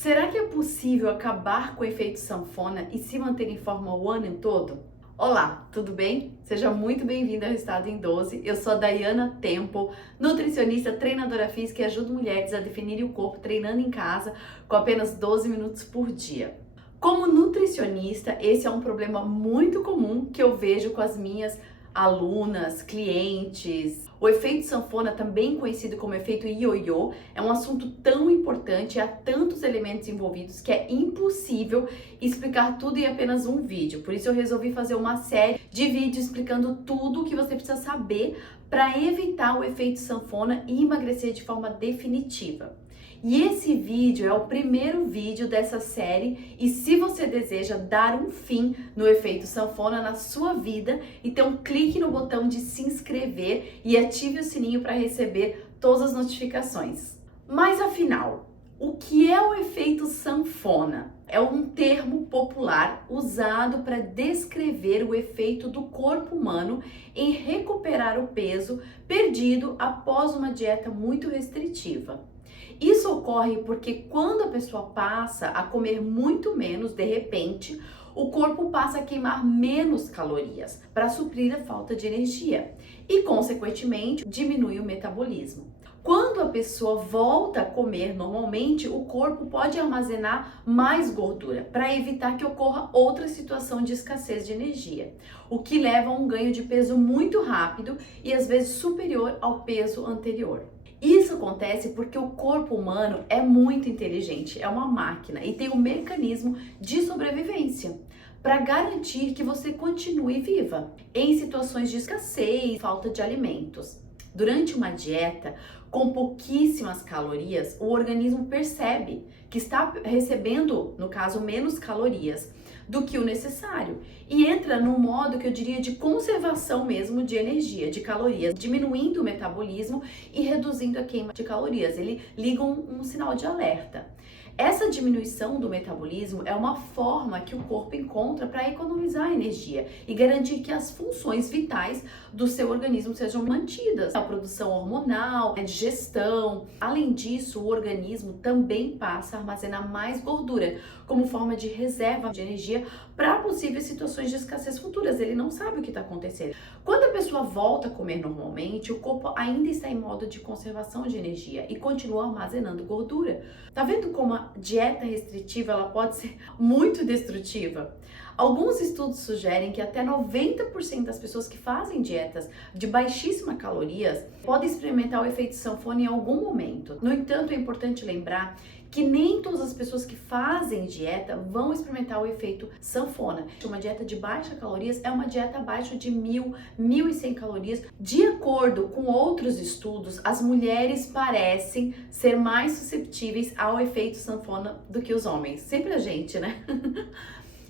Será que é possível acabar com o efeito sanfona e se manter em forma o ano todo? Olá, tudo bem? Seja muito bem-vindo ao Resultado em 12. Eu sou a Dayana Temple, nutricionista, treinadora física e ajudo mulheres a definirem o corpo treinando em casa com apenas 12 minutos por dia. Como nutricionista, esse é um problema muito comum que eu vejo com as minhas alunas, clientes. O efeito sanfona, também conhecido como efeito ioiô, é um assunto tão importante e há tantos elementos envolvidos que é impossível explicar tudo em apenas um vídeo. Por isso eu resolvi fazer uma série de vídeos explicando tudo o que você precisa saber para evitar o efeito sanfona e emagrecer de forma definitiva. E esse vídeo é o primeiro vídeo dessa série e se você deseja dar um fim no efeito sanfona na sua vida, então clique no botão de se inscrever e ative o sininho para receber todas as notificações. Mas afinal, o que é o efeito sanfona? É um termo popular usado para descrever o efeito do corpo humano em recuperar o peso perdido após uma dieta muito restritiva. Isso ocorre porque quando a pessoa passa a comer muito menos, de repente, o corpo passa a queimar menos calorias para suprir a falta de energia e, consequentemente, diminui o metabolismo. Quando a pessoa volta a comer normalmente, o corpo pode armazenar mais gordura para evitar que ocorra outra situação de escassez de energia, o que leva a um ganho de peso muito rápido e às vezes superior ao peso anterior. Isso acontece porque o corpo humano é muito inteligente, é uma máquina e tem um mecanismo de sobrevivência para garantir que você continue viva em situações de escassez, falta de alimentos. Durante uma dieta com pouquíssimas calorias, o organismo percebe que está recebendo, no caso, menos calorias do que o necessário e entra num modo que eu diria de conservação mesmo de energia, de calorias, diminuindo o metabolismo e reduzindo a queima de calorias. Ele liga um sinal de alerta. Essa diminuição do metabolismo é uma forma que o corpo encontra para economizar energia e garantir que as funções vitais do seu organismo sejam mantidas. A produção hormonal, a digestão. Além disso, o organismo também passa a armazenar mais gordura como forma de reserva de energia para possíveis situações de escassez futuras. Ele não sabe o que está acontecendo. Quando a pessoa volta a comer normalmente, o corpo ainda está em modo de conservação de energia e continua armazenando gordura. Tá vendo como a dieta restritiva ela pode ser muito destrutiva? Alguns estudos sugerem que até 90% das pessoas que fazem dietas de baixíssima calorias podem experimentar o efeito sanfona em algum momento. No entanto, é importante lembrar que nem todas as pessoas que fazem dieta vão experimentar o efeito sanfona. Uma dieta de baixa calorias é uma dieta abaixo de 1.100 calorias. De acordo com outros estudos, as mulheres parecem ser mais susceptíveis ao efeito sanfona do que os homens. Sempre a gente, né?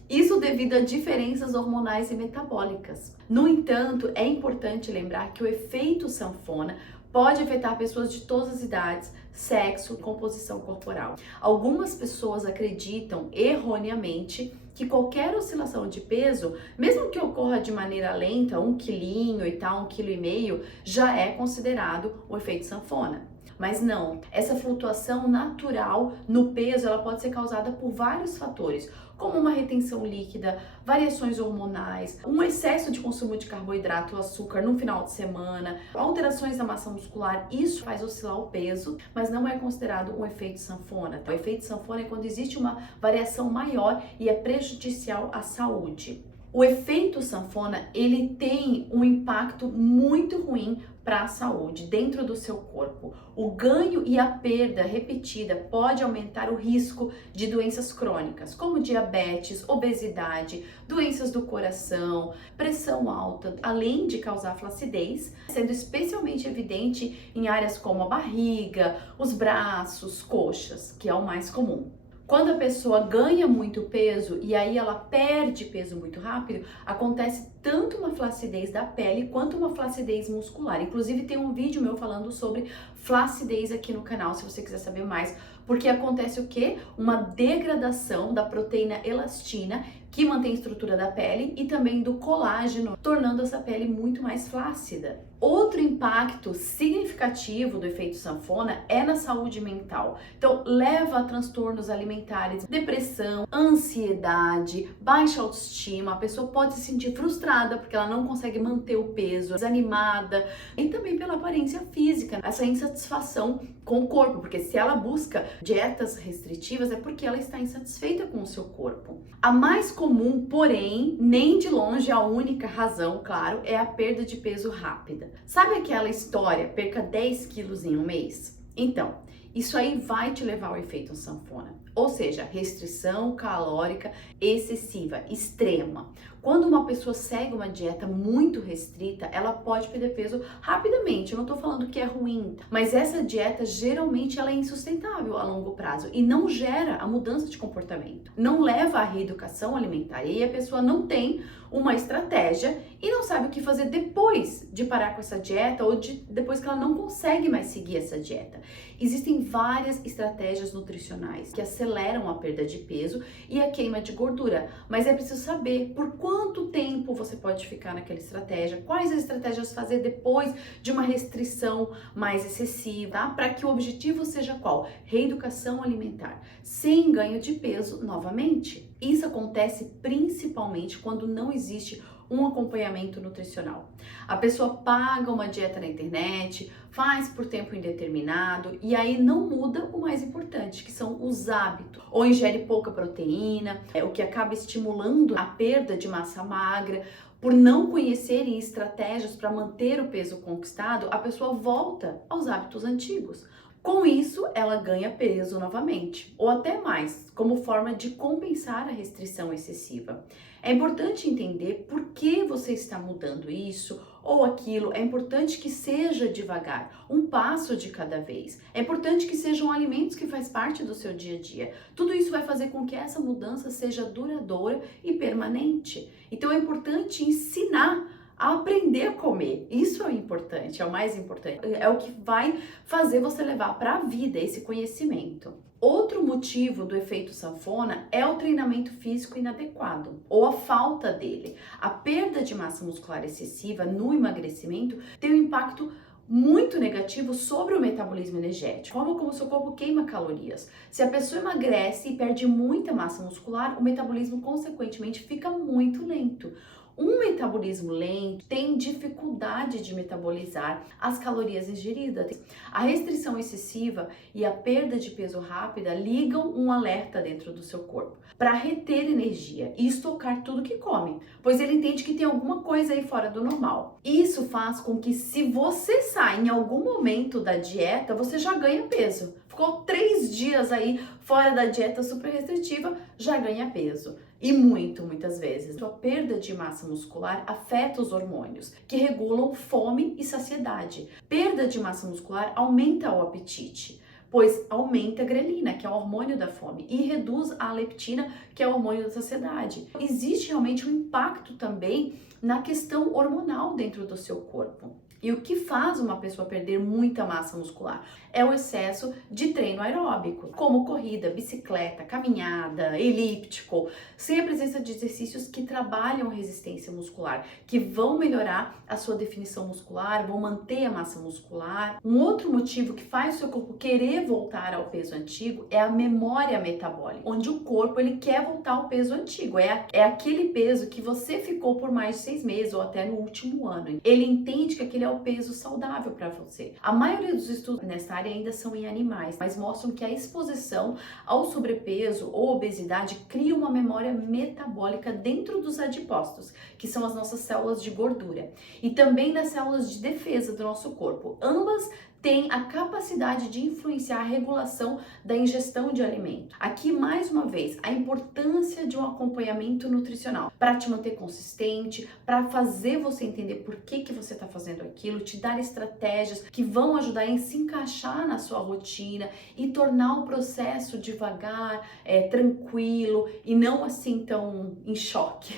Isso devido a diferenças hormonais e metabólicas. No entanto, é importante lembrar que o efeito sanfona pode afetar pessoas de todas as idades, sexo e composição corporal. Algumas pessoas acreditam erroneamente que qualquer oscilação de peso, mesmo que ocorra de maneira lenta, 1 quilinho e tal, 1,5 kg, já é considerado o efeito sanfona. Mas não, essa flutuação natural no peso ela pode ser causada por vários fatores, como uma retenção líquida, variações hormonais, um excesso de consumo de carboidrato ou açúcar no final de semana, alterações da massa muscular. Isso faz oscilar o peso, mas não é considerado um efeito sanfona. O efeito sanfona é quando existe uma variação maior e é prejudicial à saúde. O efeito sanfona, ele tem um impacto muito ruim para a saúde dentro do seu corpo. O ganho e a perda repetida pode aumentar o risco de doenças crônicas, como diabetes, obesidade, doenças do coração, pressão alta, além de causar flacidez, sendo especialmente evidente em áreas como a barriga, os braços, coxas, que é o mais comum. Quando a pessoa ganha muito peso e aí ela perde peso muito rápido, acontece tanto uma flacidez da pele quanto uma flacidez muscular. Inclusive tem um vídeo meu falando sobre flacidez aqui no canal, se você quiser saber mais, porque acontece o quê? Uma degradação da proteína elastina, que mantém a estrutura da pele, e também do colágeno, tornando essa pele muito mais flácida. Outro impacto significativo do efeito sanfona é na saúde mental. Então, leva a transtornos alimentares, depressão, ansiedade, baixa autoestima. A pessoa pode se sentir frustrada porque ela não consegue manter o peso, desanimada, e também pela aparência física, essa insatisfação com o corpo, porque se ela busca dietas restritivas é porque ela está insatisfeita com o seu corpo. A mais comum, porém, nem de longe a única razão, claro, é a perda de peso rápida. Sabe aquela história, perca 10 quilos em um mês? Então, isso aí vai te levar ao efeito sanfona, ou seja, restrição calórica excessiva, extrema. Quando uma pessoa segue uma dieta muito restrita, ela pode perder peso rapidamente. Eu não tô falando que é ruim, mas essa dieta geralmente ela é insustentável a longo prazo e não gera a mudança de comportamento, não leva à reeducação alimentar. E aí a pessoa não tem uma estratégia e não sabe o que fazer depois de parar com essa dieta ou depois que ela não consegue mais seguir essa dieta. Existem várias estratégias nutricionais que aceleram a perda de peso e a queima de gordura, mas é preciso saber por quanto tempo você pode ficar naquela estratégia, quais as estratégias fazer depois de uma restrição mais excessiva, tá? Para que o objetivo seja qual? Reeducação alimentar, sem ganho de peso novamente. Isso acontece principalmente quando não existe um acompanhamento nutricional. A pessoa paga uma dieta na internet, faz por tempo indeterminado e aí não muda o mais importante, que são os hábitos. Ou ingere pouca proteína, o que acaba estimulando a perda de massa magra. Por não conhecerem estratégias para manter o peso conquistado, a pessoa volta aos hábitos antigos. Com isso, ela ganha peso novamente, ou até mais, como forma de compensar a restrição excessiva. É importante entender por que você está mudando isso ou aquilo. É importante que seja devagar, um passo de cada vez. É importante que sejam alimentos que faz parte do seu dia a dia. Tudo isso vai fazer com que essa mudança seja duradoura e permanente. Então é importante ensinar a aprender a comer. Isso é o importante, é o mais importante. É o que vai fazer você levar para a vida esse conhecimento. Outro motivo do efeito sanfona é o treinamento físico inadequado ou a falta dele. A perda de massa muscular excessiva no emagrecimento tem um impacto muito negativo sobre o metabolismo energético, a forma como o seu corpo queima calorias. Se a pessoa emagrece e perde muita massa muscular, o metabolismo consequentemente fica muito lento. Um metabolismo lento tem dificuldade de metabolizar as calorias ingeridas. A restrição excessiva e a perda de peso rápida ligam um alerta dentro do seu corpo para reter energia e estocar tudo que come, pois ele entende que tem alguma coisa aí fora do normal. Isso faz com que, se você sai em algum momento da dieta, você já ganha peso. Ficou 3 dias aí fora da dieta super restritiva, já ganha peso. E muitas vezes. A perda de massa muscular afeta os hormônios, que regulam fome e saciedade. Perda de massa muscular aumenta o apetite, pois aumenta a grelina, que é o hormônio da fome, e reduz a leptina, que é o hormônio da saciedade. Existe realmente um impacto também na questão hormonal dentro do seu corpo. E o que faz uma pessoa perder muita massa muscular é o excesso de treino aeróbico, como corrida, bicicleta, caminhada, elíptico, sem a presença de exercícios que trabalham a resistência muscular, que vão melhorar a sua definição muscular, vão manter a massa muscular. Um outro motivo que faz o seu corpo querer voltar ao peso antigo é a memória metabólica, onde o corpo ele quer voltar ao peso antigo, é aquele peso que você ficou por mais de 6 meses ou até no último ano. Ele entende que aquele é o peso saudável para você. A maioria dos estudos nessa área ainda são em animais, mas mostram que a exposição ao sobrepeso ou obesidade cria uma memória metabólica dentro dos adipócitos, que são as nossas células de gordura, e também das células de defesa do nosso corpo. Ambas têm a capacidade de influenciar a regulação da ingestão de alimento. Aqui, mais uma vez, a importância de um acompanhamento nutricional para te manter consistente, para fazer você entender por que você está fazendo aquilo, te dar estratégias que vão ajudar a se encaixar na sua rotina e tornar o processo devagar, tranquilo e não assim tão em choque.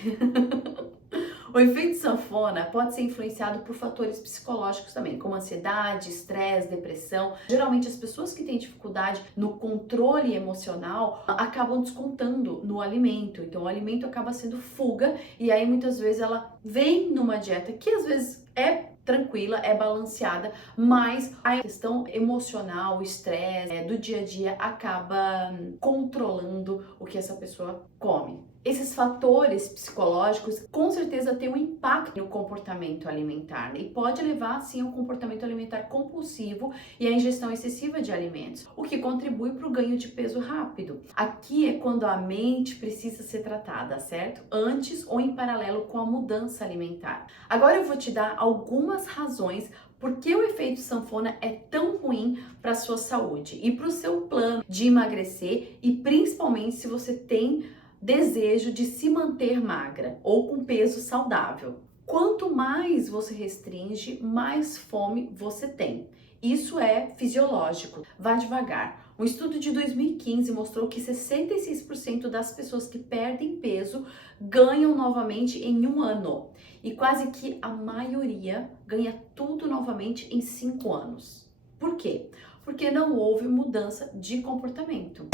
O efeito sanfona pode ser influenciado por fatores psicológicos também, como ansiedade, estresse, depressão. Geralmente as pessoas que têm dificuldade no controle emocional acabam descontando no alimento. Então o alimento acaba sendo fuga e aí muitas vezes ela vem numa dieta que às vezes é tranquila, é balanceada, mas a questão emocional, o estresse do dia a dia acaba controlando o que essa pessoa come. Esses fatores psicológicos com certeza têm um impacto no comportamento alimentar, né? E pode levar sim ao comportamento alimentar compulsivo e à ingestão excessiva de alimentos, o que contribui para o ganho de peso rápido. Aqui é quando a mente precisa ser tratada, certo? Antes ou em paralelo com a mudança alimentar. Agora eu vou te dar algumas razões por que o efeito sanfona é tão ruim para a sua saúde e para o seu plano de emagrecer e principalmente se você tem desejo de se manter magra ou com peso saudável. Quanto mais você restringe, mais fome você tem. Isso é fisiológico. Vá devagar. Um estudo de 2015 mostrou que 66% das pessoas que perdem peso ganham novamente em um ano. E quase que a maioria ganha tudo novamente em 5 anos. Por quê? Porque não houve mudança de comportamento.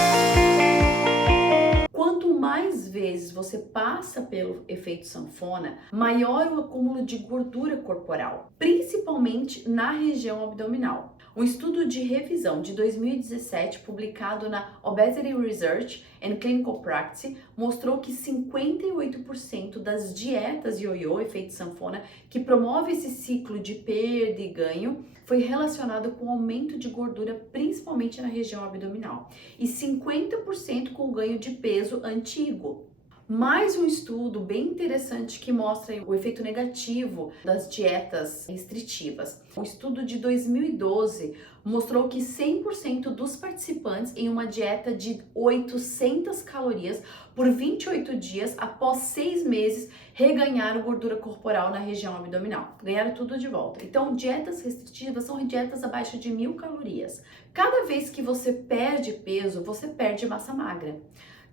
Quanto mais vezes você passa pelo efeito sanfona, maior o acúmulo de gordura corporal, principalmente na região abdominal. Um estudo de revisão de 2017, publicado na Obesity Research and Clinical Practice, mostrou que 58% das dietas ioiô, efeito sanfona, que promove esse ciclo de perda e ganho, foi relacionado com aumento de gordura, principalmente na região abdominal, e 50% com o ganho de peso antigo. Mais um estudo bem interessante que mostra o efeito negativo das dietas restritivas. Um estudo de 2012 mostrou que 100% dos participantes em uma dieta de 800 calorias por 28 dias após 6 meses reganharam gordura corporal na região abdominal. Ganharam tudo de volta. Então, dietas restritivas são dietas abaixo de 1000 calorias. Cada vez que você perde peso, você perde massa magra.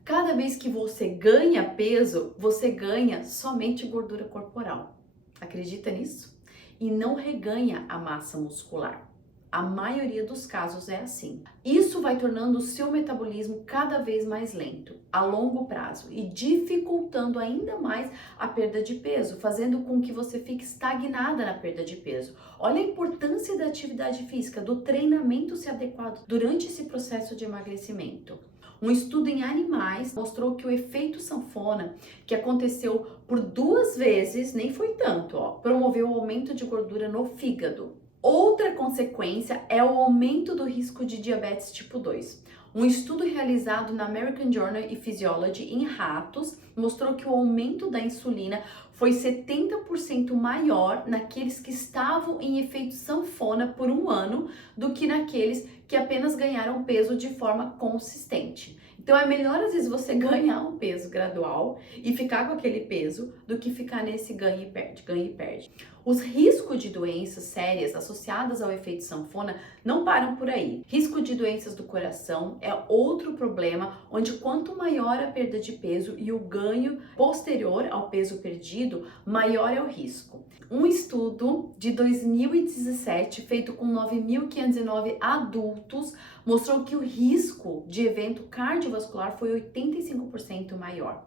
Cada vez que você ganha peso, você ganha somente gordura corporal. Acredita nisso? E não reganha a massa muscular. A maioria dos casos é assim. Isso vai tornando o seu metabolismo cada vez mais lento, a longo prazo, e dificultando ainda mais a perda de peso, fazendo com que você fique estagnada na perda de peso. Olha a importância da atividade física, do treinamento ser adequado durante esse processo de emagrecimento. Um estudo em animais mostrou que o efeito sanfona, que aconteceu por 2 vezes, nem foi tanto, promoveu o aumento de gordura no fígado. Outra consequência é o aumento do risco de diabetes tipo 2. Um estudo realizado na American Journal of Physiology em ratos mostrou que o aumento da insulina foi 70% maior naqueles que estavam em efeito sanfona por 1 ano do que naqueles que apenas ganharam peso de forma consistente. Então é melhor às vezes você ganhar um peso gradual e ficar com aquele peso do que ficar nesse ganha e perde, ganha e perde. Os riscos de doenças sérias associadas ao efeito sanfona não param por aí. Risco de doenças do coração é outro problema, onde quanto maior a perda de peso e o ganho posterior ao peso perdido, maior é o risco. Um estudo de 2017, feito com 9.509 adultos, mostrou que o risco de evento cardiovascular foi 85% maior.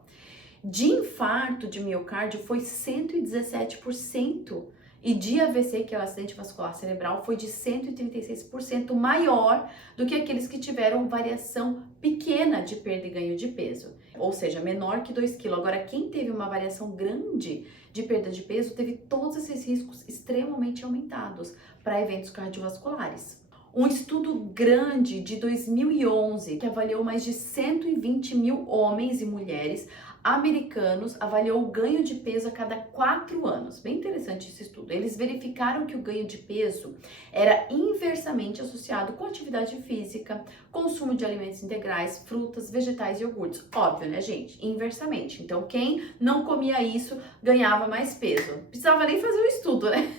De infarto de miocárdio foi 117% e de AVC, que é o acidente vascular cerebral, foi de 136% maior do que aqueles que tiveram variação pequena de perda e ganho de peso, ou seja, menor que 2 kg. Agora, quem teve uma variação grande de perda de peso teve todos esses riscos extremamente aumentados para eventos cardiovasculares. Um estudo grande de 2011, que avaliou mais de 120 mil homens e mulheres americanos, avaliou o ganho de peso a cada 4 anos. Bem interessante esse estudo. Eles verificaram que o ganho de peso era inversamente associado com atividade física, consumo de alimentos integrais, frutas, vegetais e iogurtes. Óbvio, né, gente? Inversamente. Então, quem não comia isso ganhava mais peso. Precisava nem fazer o estudo, né?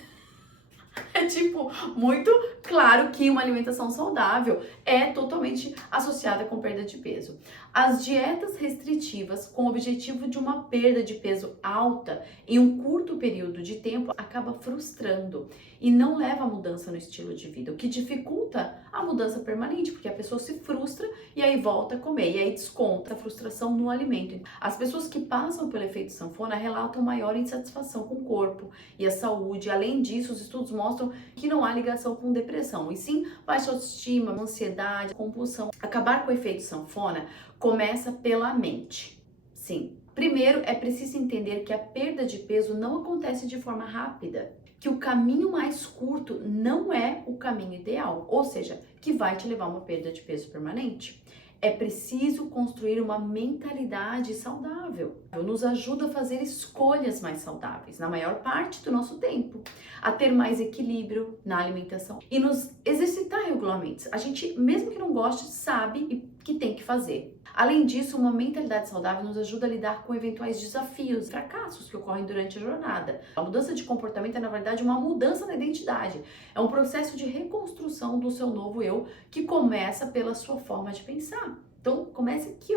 É tipo muito Claro que uma alimentação saudável é totalmente associada com perda de peso. As dietas restritivas com o objetivo de uma perda de peso alta em um curto período de tempo acaba frustrando e não leva a mudança no estilo de vida, o que dificulta a mudança permanente, porque a pessoa se frustra e aí volta a comer, e aí desconta a frustração no alimento. As pessoas que passam pelo efeito sanfona relatam maior insatisfação com o corpo e a saúde. Além disso, os estudos mostram que não há ligação com depressão, e sim baixa autoestima, ansiedade, compulsão. Acabar com o efeito sanfona começa pela mente. Sim. Primeiro, é preciso entender que a perda de peso não acontece de forma rápida, que o caminho mais curto não é o caminho ideal, ou seja, que vai te levar a uma perda de peso permanente. É preciso construir uma mentalidade saudável. Nos ajuda a fazer escolhas mais saudáveis na maior parte do nosso tempo, a ter mais equilíbrio na alimentação e nos exercitar regularmente. A gente, mesmo que não goste, sabe que tem que fazer. Além disso, uma mentalidade saudável nos ajuda a lidar com eventuais desafios, fracassos que ocorrem durante a jornada. A mudança de comportamento é, na verdade, uma mudança na identidade. É um processo de reconstrução do seu novo eu que começa pela sua forma de pensar. Então, comece aqui,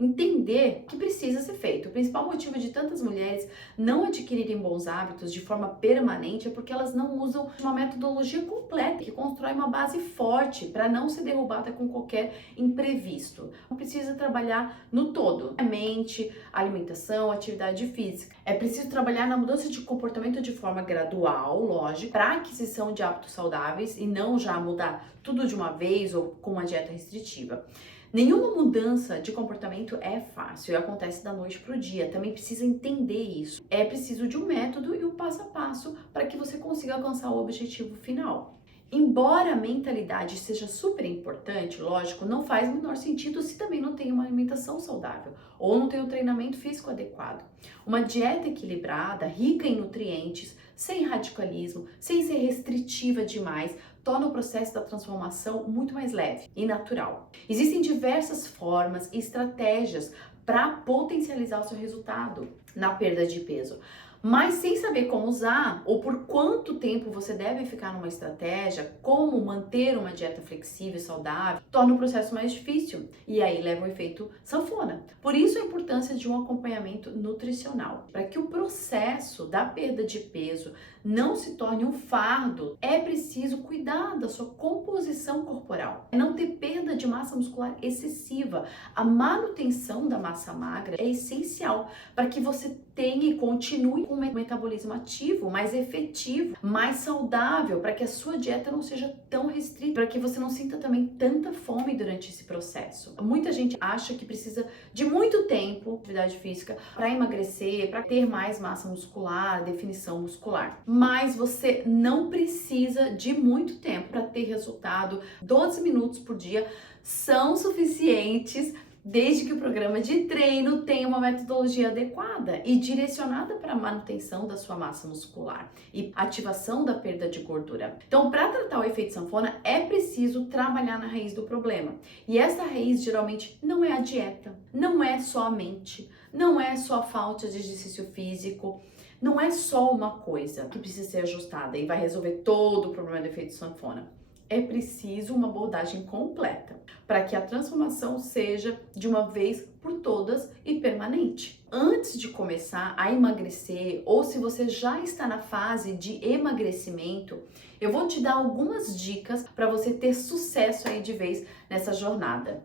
entender que precisa ser feito. O principal motivo de tantas mulheres não adquirirem bons hábitos de forma permanente é porque elas não usam uma metodologia completa que constrói uma base forte para não ser derrubada com qualquer imprevisto. Precisa trabalhar no todo, a mente, alimentação, atividade física. É preciso trabalhar na mudança de comportamento de forma gradual, lógico, para a aquisição de hábitos saudáveis e não já mudar tudo de uma vez ou com uma dieta restritiva. Nenhuma mudança de comportamento é fácil e acontece da noite para o dia. Também precisa entender isso. É preciso de um método e um passo a passo para que você consiga alcançar o objetivo final. Embora a mentalidade seja super importante, lógico, não faz o menor sentido se também não tem uma alimentação saudável ou não tem um treinamento físico adequado. Uma dieta equilibrada, rica em nutrientes, sem radicalismo, sem ser restritiva demais, torna o processo da transformação muito mais leve e natural. Existem diversas formas e estratégias para potencializar o seu resultado na perda de peso. Mas sem saber como usar ou por quanto tempo você deve ficar numa estratégia, como manter uma dieta flexível e saudável, torna o processo mais difícil e aí leva o efeito sanfona. Por isso a importância de um acompanhamento nutricional. Para que o processo da perda de peso não se torne um fardo, é preciso cuidar da sua composição corporal. Não ter perda de massa muscular excessiva. A manutenção da massa magra é essencial para que você tenha e continue com um metabolismo ativo, mais efetivo, mais saudável, para que a sua dieta não seja tão restrita, para que você não sinta também tanta fome durante esse processo. Muita gente acha que precisa de muito tempo, atividade física, para emagrecer, para ter mais massa muscular, definição muscular. Mas você não precisa de muito tempo para ter resultado. 12 minutos por dia são suficientes, desde que o programa de treino tenha uma metodologia adequada e direcionada para a manutenção da sua massa muscular e ativação da perda de gordura. Então, para tratar o efeito sanfona, é preciso trabalhar na raiz do problema. E essa raiz geralmente não é a dieta, não é só a mente, não é só a falta de exercício físico, não é só uma coisa que precisa ser ajustada e vai resolver todo o problema do efeito sanfona. É preciso uma abordagem completa para que a transformação seja de uma vez por todas e permanente. Antes de começar a emagrecer, ou se você já está na fase de emagrecimento, eu vou te dar algumas dicas para você ter sucesso aí de vez nessa jornada.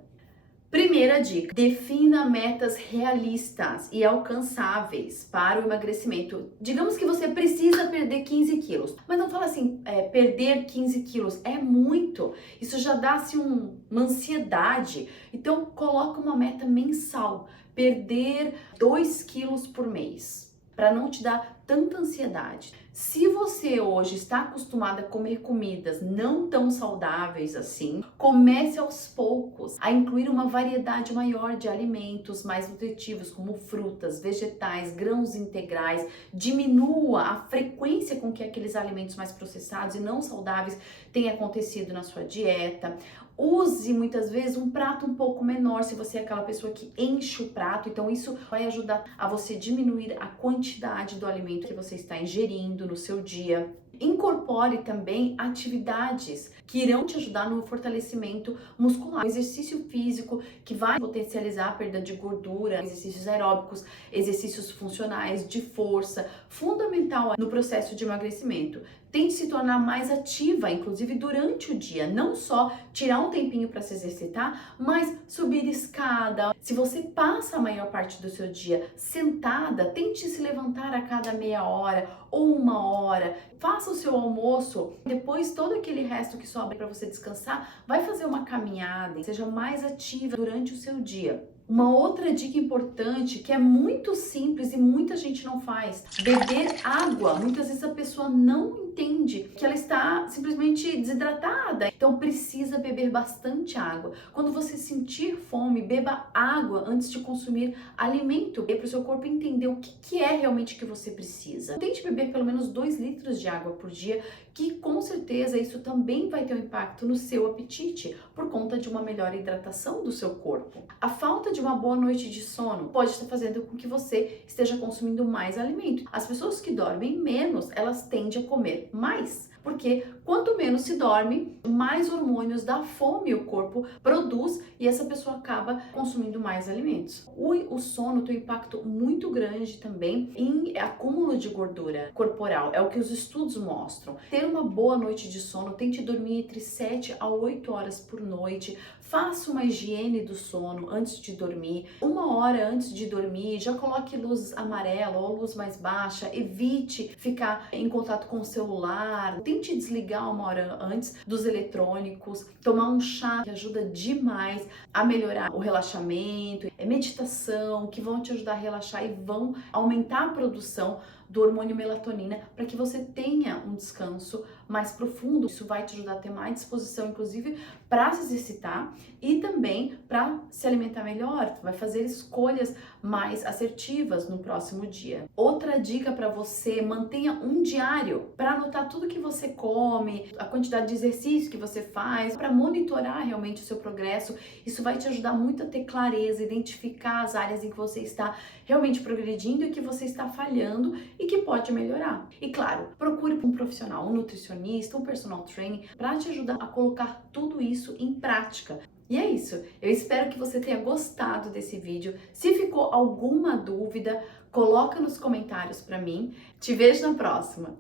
Primeira dica: defina metas realistas e alcançáveis para o emagrecimento. Digamos que você precisa perder 15 quilos, mas não fala assim, perder 15 quilos é muito, isso já dá assim uma ansiedade. Então coloca uma meta mensal, perder 2 quilos por mês, para não te dar tanta ansiedade. Se você hoje está acostumada a comer comidas não tão saudáveis assim, comece aos poucos a incluir uma variedade maior de alimentos mais nutritivos, como frutas, vegetais, grãos integrais. Diminua a frequência com que aqueles alimentos mais processados e não saudáveis têm acontecido na sua dieta. Use muitas vezes um prato um pouco menor, se você é aquela pessoa que enche o prato, então isso vai ajudar a você diminuir a quantidade do alimento que você está ingerindo no seu dia. Incorpore também atividades que irão te ajudar no fortalecimento muscular. O exercício físico que vai potencializar a perda de gordura, exercícios aeróbicos, exercícios funcionais de força, fundamental no processo de emagrecimento. Tente se tornar mais ativa, inclusive durante o dia, não só tirar um tempinho para se exercitar, mas subir escada. Se você passa a maior parte do seu dia sentada, tente se levantar a cada meia hora ou uma hora. Faça o seu almoço, depois todo aquele resto que sobra para você descansar, vai fazer uma caminhada, seja mais ativa durante o seu dia. Uma outra dica importante que é muito simples e muita gente não faz: beber água. Muitas vezes a pessoa não entende que ela está simplesmente desidratada, então precisa beber bastante água. Quando você sentir fome, beba água antes de consumir alimento, para o seu corpo entender o que é realmente que você precisa. Tente beber pelo menos 2 litros de água por dia, que com certeza isso também vai ter um impacto no seu apetite, por conta de uma melhor hidratação do seu corpo. A falta de uma boa noite de sono pode estar fazendo com que você esteja consumindo mais alimento. As pessoas que dormem menos, elas tendem a comer mais, porque quanto menos se dorme, mais hormônios da fome o corpo produz e essa pessoa acaba consumindo mais alimentos. O sono tem um impacto muito grande também em acúmulo de gordura corporal, é o que os estudos mostram. Ter uma boa noite de sono, tente dormir entre 7 a 8 horas por noite, faça uma higiene do sono antes de dormir. 1 hora antes de dormir, já coloque luz amarela ou luz mais baixa, evite ficar em contato com o celular, tente desligar 1 hora antes dos eletrônicos, tomar um chá que ajuda demais a melhorar o relaxamento, meditação, que vão te ajudar a relaxar e vão aumentar a produção do hormônio melatonina para que você tenha um descanso mais profundo. Isso vai te ajudar a ter mais disposição, inclusive, para se exercitar e também para se alimentar melhor. Vai fazer escolhas mais assertivas no próximo dia. Outra dica para você: mantenha um diário para anotar tudo que você come, a quantidade de exercício que você faz, para monitorar realmente o seu progresso. Isso vai te ajudar muito a ter clareza, identificar as áreas em que você está realmente progredindo e que você está falhando e que pode melhorar. E claro, procure um profissional, um nutricionista, um personal trainer, para te ajudar a colocar tudo isso em prática. E é isso, eu espero que você tenha gostado desse vídeo. Se ficou alguma dúvida, coloca nos comentários para mim. Te vejo na próxima!